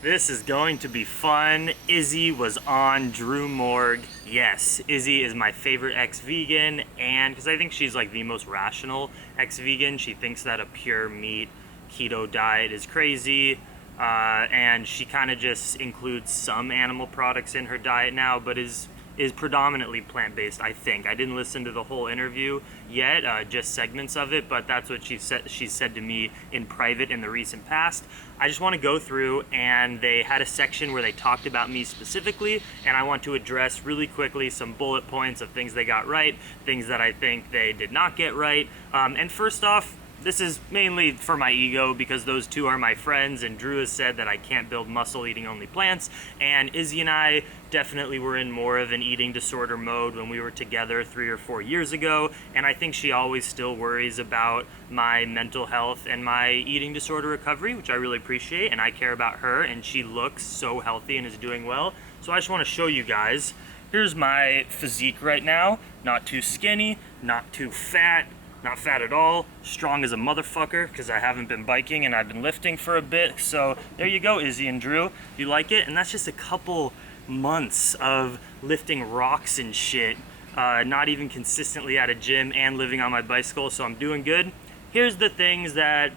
This is going to be fun. Izzy was on Drew Morg. Yes, Izzy is my favorite ex-vegan, and because I think she's like the most rational ex-vegan. She thinks that a pure meat keto diet is crazy, and she kind of just includes some animal products in her diet now, but is predominantly plant-based, I think. I didn't listen to the whole interview yet, just segments of it, but that's what she said to me in private in the recent past. I just want to go through, and they had a section where they talked about me specifically, and I want to address really quickly some bullet points of things they got right, things that I think they did not get right. And first off, this is mainly for my ego because those two are my friends, and Drew has said that I can't build muscle eating only plants, and Izzy and I definitely were in more of an eating disorder mode when we were together 3 or 4 years ago, and I think she always still worries about my mental health and my eating disorder recovery, which I really appreciate, and I care about her, and she looks so healthy and is doing well. So I just want to show you guys. Here's my physique right now. Not too skinny, not too fat, not fat at all, strong as a motherfucker because I haven't been biking and I've been lifting for a bit. So there you go, Izzy and Drew. You like it? And that's just a couple months of lifting rocks and shit, not even consistently at a gym and living on my bicycle, so I'm doing good. Here's the things that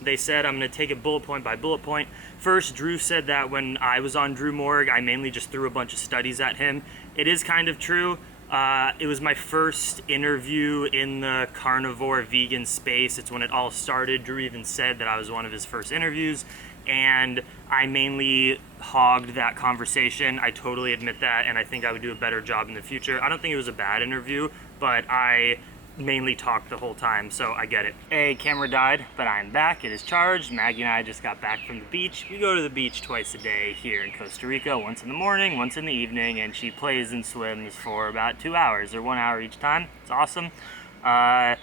they said. I'm going to take it bullet point by bullet point. First, Drew said that when I was on Drew Morg, I mainly just threw a bunch of studies at him. It is kind of true. It was my first interview in the carnivore vegan space. It's when it all started. Drew even said that I was one of his first interviews, and I mainly hogged that conversation. I totally admit that, and I think I would do a better job in the future. I don't think it was a bad interview, but I mainly talked the whole time, so I get it. Hey, camera died, but I'm back. It is charged. Maggie and I just got back from the beach. We go to the beach twice a day here in Costa Rica, once in the morning, once in the evening, and she plays and swims for about 2 hours or 1 hour each time. It's awesome. And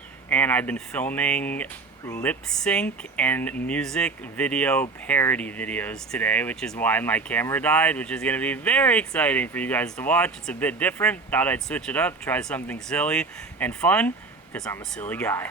I've been filming lip sync and music video parody videos today, which is why my camera died, which is going to be very exciting for you guys to watch. It's a bit different. Thought I'd switch it up, try something silly and fun, because I'm a silly guy.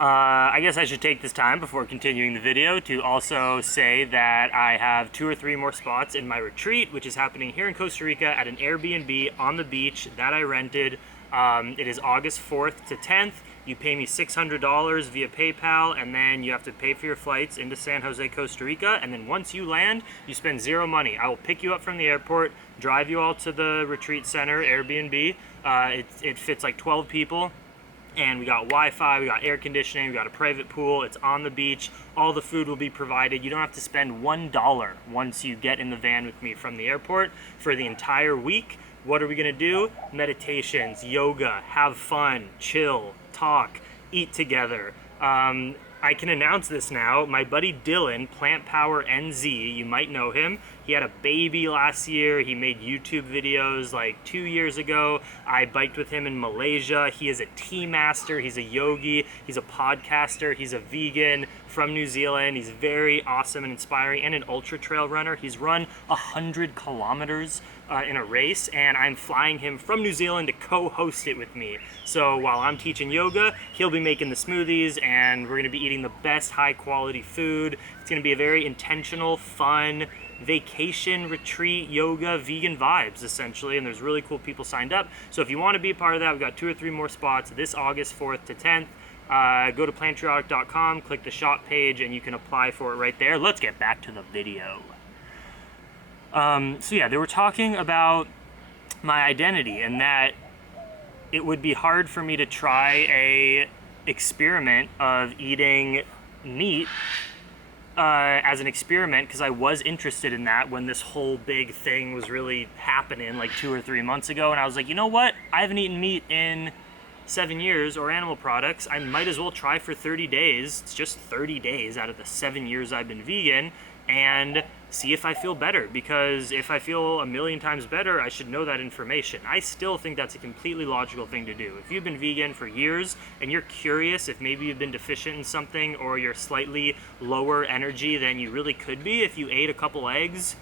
I guess I should take this time before continuing the video to also say that I have 2 or 3 more spots in my retreat, which is happening here in Costa Rica at an Airbnb on the beach that I rented. It is August 4th to 10th. You pay me $600 via PayPal, and then you have to pay for your flights into San Jose, Costa Rica, and then once you land, you spend 0 money. I will pick you up from the airport, drive you all to the retreat center, Airbnb. It fits like 12 people, and we got Wi-Fi, we got air conditioning, we got a private pool, it's on the beach, all the food will be provided. You don't have to spend $1 once you get in the van with me from the airport for the entire week. What are we gonna do? Meditations, yoga, have fun, chill, talk, eat together. I can announce this now. My buddy Dylan, Plant Power NZ, you might know him. He had a baby last year. He made YouTube videos like 2 years ago. I biked with him in Malaysia. He is a tea master. He's a yogi. He's a podcaster. He's a vegan from New Zealand. He's very awesome and inspiring, and an ultra trail runner. He's run 100 kilometers in a race, and I'm flying him from New Zealand to co-host it with me. So while I'm teaching yoga, he'll be making the smoothies, and we're gonna be eating the best high quality food. It's gonna be a very intentional, fun, vacation, retreat, yoga, vegan vibes, essentially, and there's really cool people signed up. So if you want to be a part of that, we've got 2 or 3 more spots this August 4th to 10th. Go to plantriotic.com, click the shop page, and you can apply for it right there. Let's get back to the video. So yeah, they were talking about my identity and that it would be hard for me to try a experiment of eating meat as an experiment, because I was interested in that when this whole big thing was really happening like 2 or 3 months ago, and I was like, you know what, I haven't eaten meat in 7 years or animal products. I might as well try for 30 days. It's just 30 days out of the 7 years I've been vegan, and see if I feel better, because if I feel a million times better, I should know that information. I still think that's a completely logical thing to do. If you've been vegan for years and you're curious if maybe you've been deficient in something, or you're slightly lower energy than you really could be if you ate a couple eggs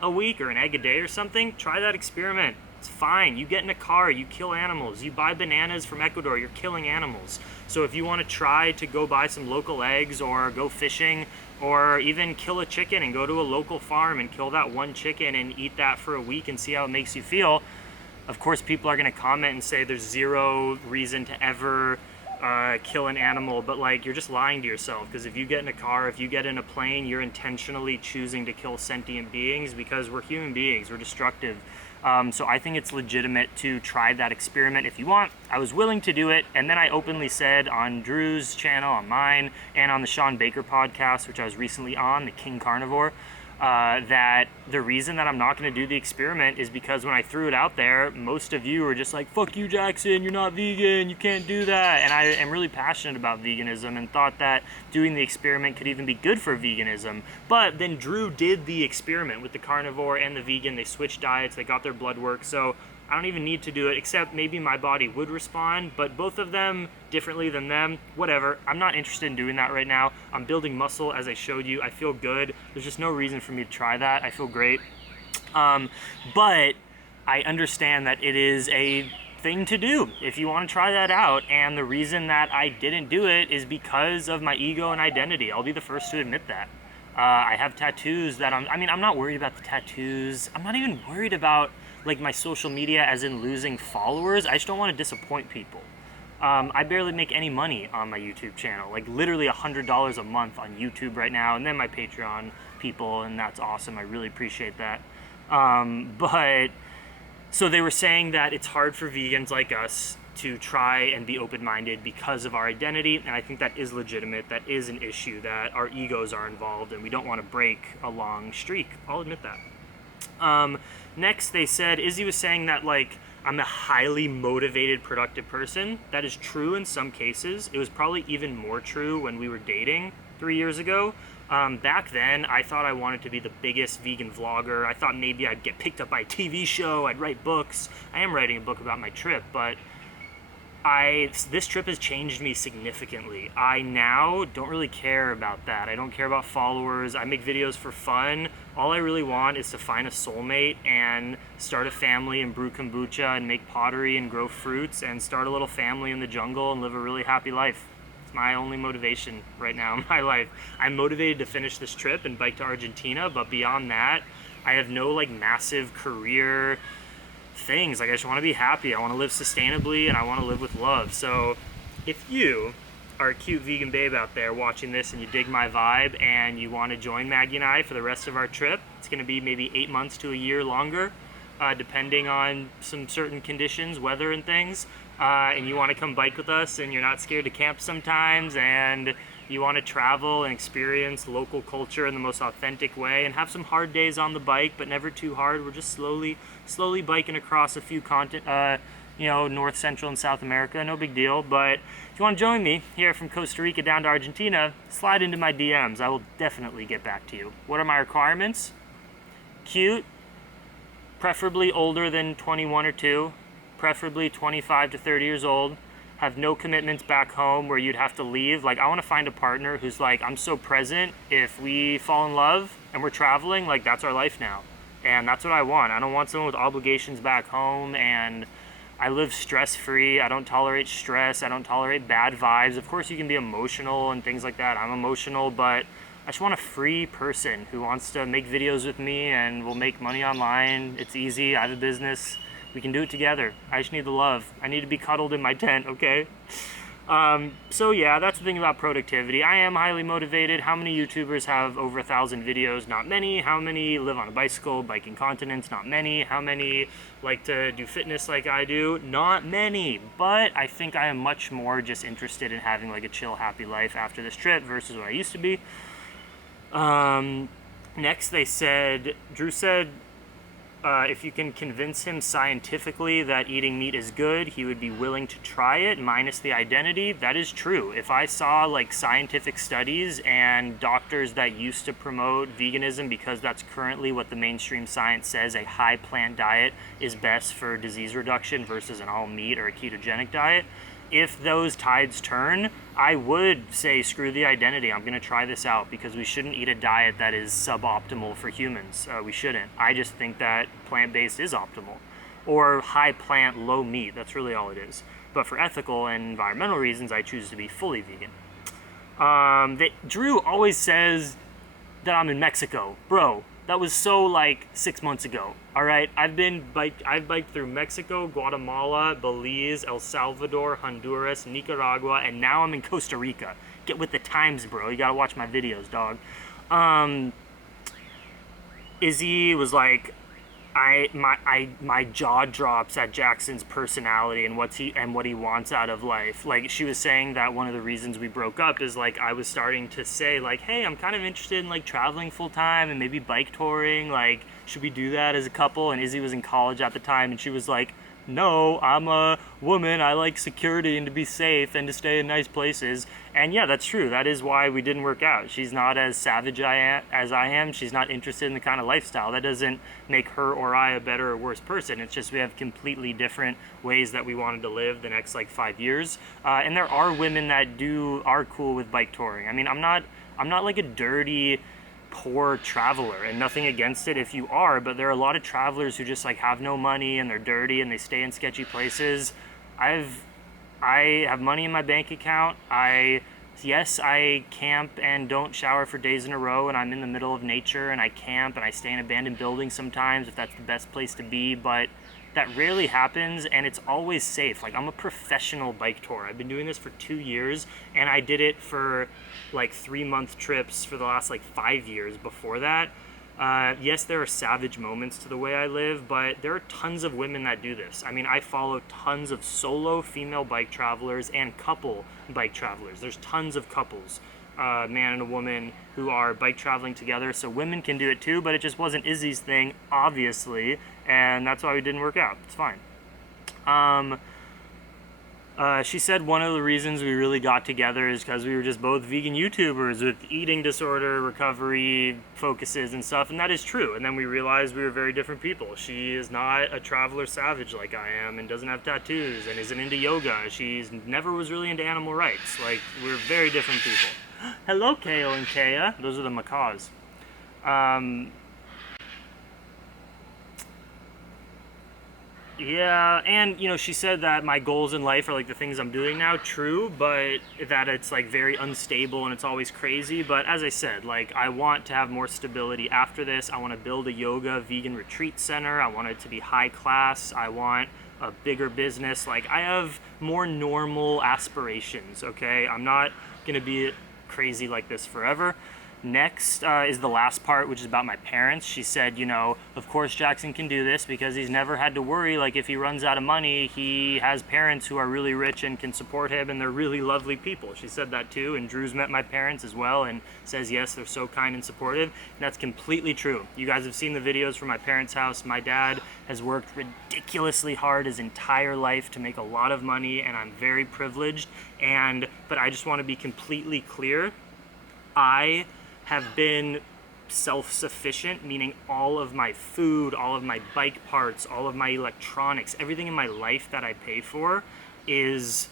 a week or an egg a day or something, try that experiment. It's fine. You get in a car, you kill animals. You buy bananas from Ecuador, you're killing animals. So if you want to try to go buy some local eggs or go fishing or even kill a chicken and go to a local farm and kill that one chicken and eat that for a week and see how it makes you feel, of course people are going to comment and say there's zero reason to ever kill an animal, but like, you're just lying to yourself, because if you get in a car, if you get in a plane, you're intentionally choosing to kill sentient beings, because we're human beings, we're destructive. So I think it's legitimate to try that experiment if you want. I was willing to do it, and then I openly said on Drew's channel, on mine, and on the Sean Baker podcast, which I was recently on, the King Carnivore, that the reason that I'm not going to do the experiment is because when I threw it out there, most of you were just like, fuck you, Jackson, you're not vegan, you can't do that. And I am really passionate about veganism and thought that doing the experiment could even be good for veganism. But then Drew did the experiment with the carnivore and the vegan. They switched diets, they got their blood work, so I don't even need to do it, except maybe my body would respond, but both of them differently than them, whatever. I'm not interested in doing that right now. I'm building muscle, as I showed you. I feel good. There's just no reason for me to try that. I feel great. But I understand that it is a thing to do if you want to try that out, and the reason that I didn't do it is because of my ego and identity. I'll be the first to admit that. I have tattoos that I'm not worried about the tattoos. I'm not even worried about like my social media as in losing followers. I just don't want to disappoint people. I barely make any money on my YouTube channel, like literally $100 a month on YouTube right now, and then my Patreon people, and that's awesome. I really appreciate that. But so they were saying that it's hard for vegans like us to try and be open-minded because of our identity, and I think that is legitimate. That is an issue, that our egos are involved and we don't want to break a long streak. I'll admit that. Next, they said, Izzy was saying that like I'm a highly motivated, productive person. That is true in some cases. It was probably even more true when we were dating 3 years ago. Back then, I thought I wanted to be the biggest vegan vlogger. I thought maybe I'd get picked up by a TV show, I'd write books. I am writing a book about my trip, but this trip has changed me significantly. I now don't really care about that. I don't care about followers. I make videos for fun. All I really want is to find a soulmate and start a family and brew kombucha and make pottery and grow fruits and start a little family in the jungle and live a really happy life. It's my only motivation right now in my life. I'm motivated to finish this trip and bike to Argentina, but beyond that, I have no like massive career things. Like, I just want to be happy. I want to live sustainably, and I want to live with love. So if you are a cute vegan babe out there watching this and you dig my vibe and you want to join Maggie and I for the rest of our trip, it's going to be maybe 8 months to a year longer, depending on some certain conditions, weather and things, and you want to come bike with us and you're not scared to camp sometimes, and you want to travel and experience local culture in the most authentic way and have some hard days on the bike, but never too hard. We're just slowly biking across a few North, Central, and South America. No big deal. But if you want to join me here from Costa Rica down to Argentina, slide into my DMs. I will definitely get back to you. What are my requirements? Cute, preferably older than 21 or 2, preferably 25 to 30 years old. Have no commitments back home where you'd have to leave. Like, I want to find a partner who's like, I'm so present. If we fall in love and we're traveling, like, that's our life now. And that's what I want. I don't want someone with obligations back home, and I live stress-free. I don't tolerate stress. I don't tolerate bad vibes. Of course, you can be emotional and things like that. I'm emotional, but I just want a free person who wants to make videos with me and will make money online. It's easy. I have a business. We can do it together. I just need the love. I need to be cuddled in my tent, okay? So yeah, that's the thing about productivity. I am highly motivated. How many YouTubers have over 1,000 videos? Not many. How many live on a bicycle, biking continents? Not many. How many like to do fitness like I do? Not many. But I think I am much more just interested in having like a chill, happy life after this trip versus what I used to be. Next, Drew said, if you can convince him scientifically that eating meat is good, he would be willing to try it, minus the identity. That is true. If I saw like scientific studies and doctors that used to promote veganism because that's currently what the mainstream science says, a high plant diet is best for disease reduction versus an all meat or a ketogenic diet, if those tides turn, I would say screw the identity. I'm going to try this out because we shouldn't eat a diet that is suboptimal for humans. We shouldn't. I just think that plant-based is optimal. or high plant, low meat. That's really all it is. But for ethical and environmental reasons, I choose to be fully vegan. Drew always says that I'm in Mexico. Bro, that was so like 6 months ago. All right, I've biked through Mexico, Guatemala, Belize, El Salvador, Honduras, Nicaragua, and now I'm in Costa Rica. Get with the times, bro. You gotta watch my videos, dog. Izzy was like, my jaw drops at Jackson's personality and what he wants out of life. Like, she was saying that one of the reasons we broke up is like I was starting to say like, hey, I'm kind of interested in like traveling full time and maybe bike touring. Like, should we do that as a couple? And Izzy was in college at the time, and she was like, no, I'm a woman. I like security and to be safe and to stay in nice places. And yeah, that's true. That is why we didn't work out. She's not as savage as I am. She's not interested in the kind of lifestyle. That doesn't make her or I a better or worse person. It's just we have completely different ways that we wanted to live the next like 5 years. And there are women that are cool with bike touring. I mean, I'm not like a dirty, poor traveler, and nothing against it if you are, but there are a lot of travelers who just like have no money and they're dirty and they stay in sketchy places. I have money in my bank account. Yes, I camp and don't shower for days in a row, and I'm in the middle of nature and I camp and I stay in abandoned buildings sometimes if that's the best place to be, but that rarely happens, and it's always safe. Like, I'm a professional bike tourer. I've been doing this for 2 years, and I did it for like 3-month trips for the last like 5 years before that. Yes, there are savage moments to the way I live, but there are tons of women that do this. I mean, I follow tons of solo female bike travelers and couple bike travelers. There's tons of couples, man and a woman, who are bike traveling together, so women can do it too, but it just wasn't Izzy's thing, obviously, and that's why we didn't work out. It's fine. She said one of the reasons we really got together is because we were just both vegan YouTubers with eating disorder recovery focuses and stuff, and that is true. And then we realized we were very different people. She is not a traveler savage like I am, and doesn't have tattoos, and isn't into yoga. She's never was really into animal rights. Like, we're very different people. Hello, Kale and Kaya. Those are the macaws. Yeah, and you know, she said that my goals in life are like the things I'm doing now, true, but that it's like very unstable and it's always crazy. But as I said, like, I want to have more stability after this. I want to build a yoga vegan retreat center. I want it to be high class. I want a bigger business. Like, I have more normal aspirations, okay? I'm not gonna be crazy like this forever. Next is the last part, which is about my parents. She said, you know, of course Jackson can do this because he's never had to worry, like, if he runs out of money, he has parents who are really rich and can support him, and they're really lovely people. She said that too, and Drew's met my parents as well and says, yes, they're so kind and supportive, and that's completely true. You guys have seen the videos from my parents' house. My dad has worked ridiculously hard his entire life to make a lot of money, and I'm very privileged, but I just want to be completely clear. I have been self-sufficient, meaning all of my food, all of my bike parts, all of my electronics, everything in my life that I pay for is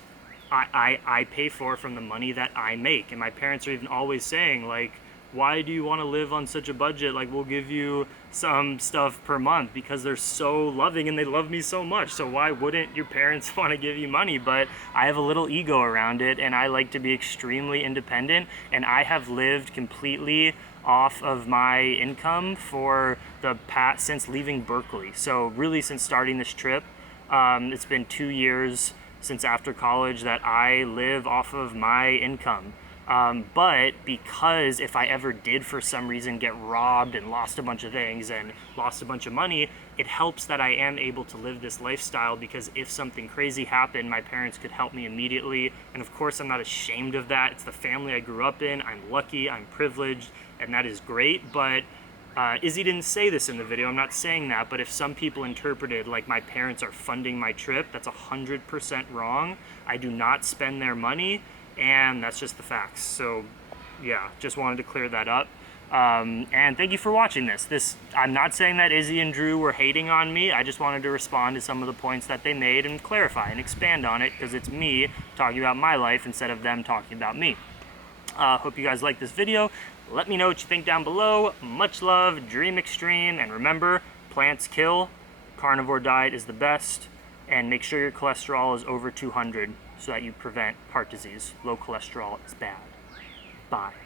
I pay for from the money that I make. And my parents are even always saying, like, why do you want to live on such a budget? Like, we'll give you some stuff per month, because they're so loving and they love me so much. So why wouldn't your parents want to give you money? But I have a little ego around it, and I like to be extremely independent, and I have lived completely off of my income for since leaving Berkeley. So really, since starting this trip, it's been 2 years since after college that I live off of my income. But because if I ever did for some reason get robbed and lost a bunch of things and lost a bunch of money, it helps that I am able to live this lifestyle, because if something crazy happened, my parents could help me immediately. And of course, I'm not ashamed of that. It's the family I grew up in. I'm lucky, I'm privileged, and that is great. But Izzy didn't say this in the video. I'm not saying that, but if some people interpreted like my parents are funding my trip, that's 100% wrong. I do not spend their money, and that's just the facts. So yeah, just wanted to clear that up. And thank you for watching this. I'm not saying that Izzy and Drew were hating on me. I just wanted to respond to some of the points that they made and clarify and expand on it, because it's me talking about my life instead of them talking about me. Hope you guys like this video. Let me know what you think down below. Much love, dream extreme, and remember, plants kill, carnivore diet is the best, and make sure your cholesterol is over 200 so that you prevent heart disease. Low cholesterol is bad. Bye.